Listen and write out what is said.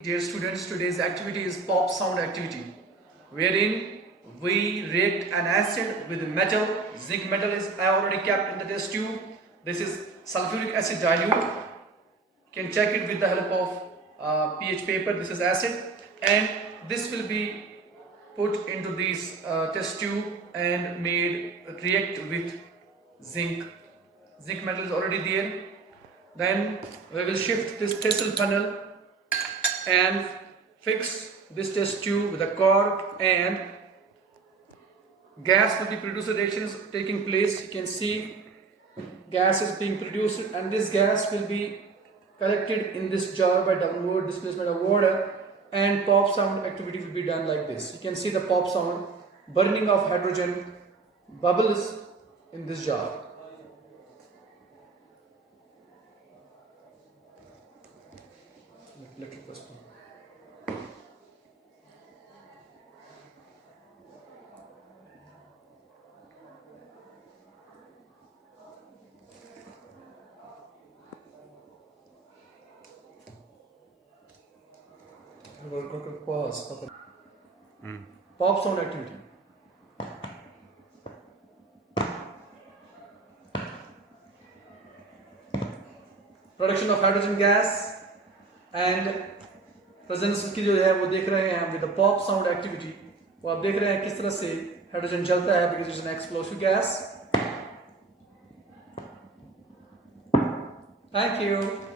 Dear students, today's activity is pop sound activity, wherein we react an acid with metal. Zinc metal is already kept in the test tube. This is sulfuric acid dilute. You can check it with the help of pH paper. This is acid, and this will be put into this test tube and made react with zinc. Zinc metal is already there. Then we will shift this thistle funnel and fix this test tube with a cork, and gas will be produced. Reaction is taking place. You can see gas is being produced, and this gas will be collected in this jar by downward displacement of water, and pop sound activity will be done like this. You can see the pop sound, burning of hydrogen bubbles in this jar. Let it postpone. Pause. Pop sound activity. Production of hydrogen gas and presence की जो है वो देख रहे हैं with the pop sound activity. वो आप देख रहे हैं किस तरह से हाइड्रोजन जलता है because it's an explosive gas. Thank you.